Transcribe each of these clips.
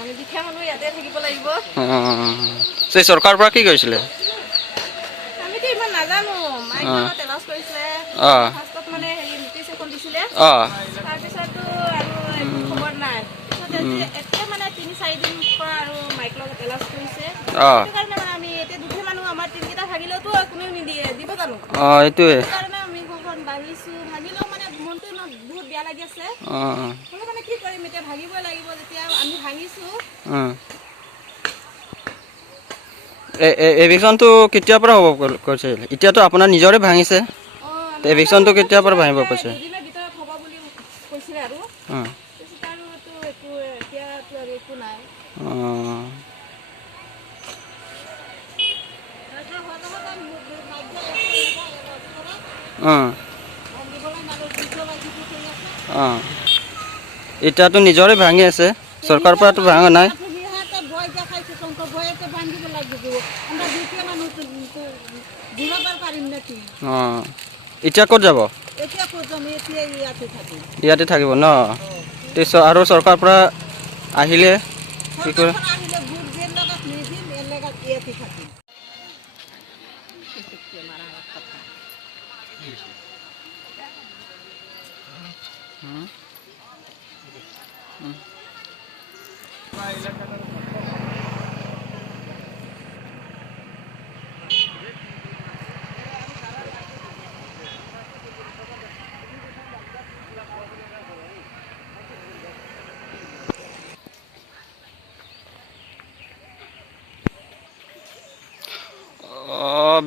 মানে দুখীয়া মানুহ ইয়াতে থাকিব লাগিব। চৰকাৰৰ পৰা কি কৰিছিলে? আমিতো ইমান নাজানো। মাইকত এলাউন্স কৰিছিলে। ফাৰ্ষ্টত মানে হেৰি নোটিছ এখন দিছিলে। তাৰপিছতো আৰু একো খবৰ নাই। এতিয়া মানে ৩-৪ দিন পৰা আৰু মাইক লগত এলাউন্স কৰিছে। সেইটো কাৰণে মানে আমি এতিয়া দুখীয়া মানুহ আমাৰ তিনিটা ভাগিলেওতো কোনেও নিদিয়ে, দিব জানো? এইটোৱে সেইকাৰণে আমি ঘৰখন ভাঙিছোঁ। ভাঙিলেও মানে মনটো বহুত বেয়া লাগি আছে। হ'লেও মানে কি কৰিম, এতিয়া ভাঙিবই লাগিব যেতিয়া আমি ভাঙিছোঁ। এভিকশ্যনটো কেতিয়াৰ পৰা হ'ব কৈছে? এতিয়াতো আপোনাৰ নিজৰে ভাঙিছে, এভিকশ্যনটো কেতিয়াৰ পৰা ভাঙিব কৈছে? দুদিনৰ ভিতৰত হ'ব বুলি কৈছিলে আৰু তাৰপিছত আৰু এতিয়াতো আৰু একো নাই। এতিয়াতো নিজৰে ভাঙি আছে, চৰকাৰৰ পৰাতো ভাঙা নাই। এতিয়া ক'ত যাব? ইয়াতে থাকিব ন? আৰু চৰকাৰৰ পৰা আহিলে কি কৰে?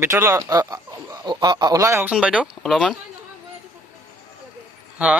ভিতৰলৈ ওলাই আহকচোন বাইদেউ অলপমান। হা?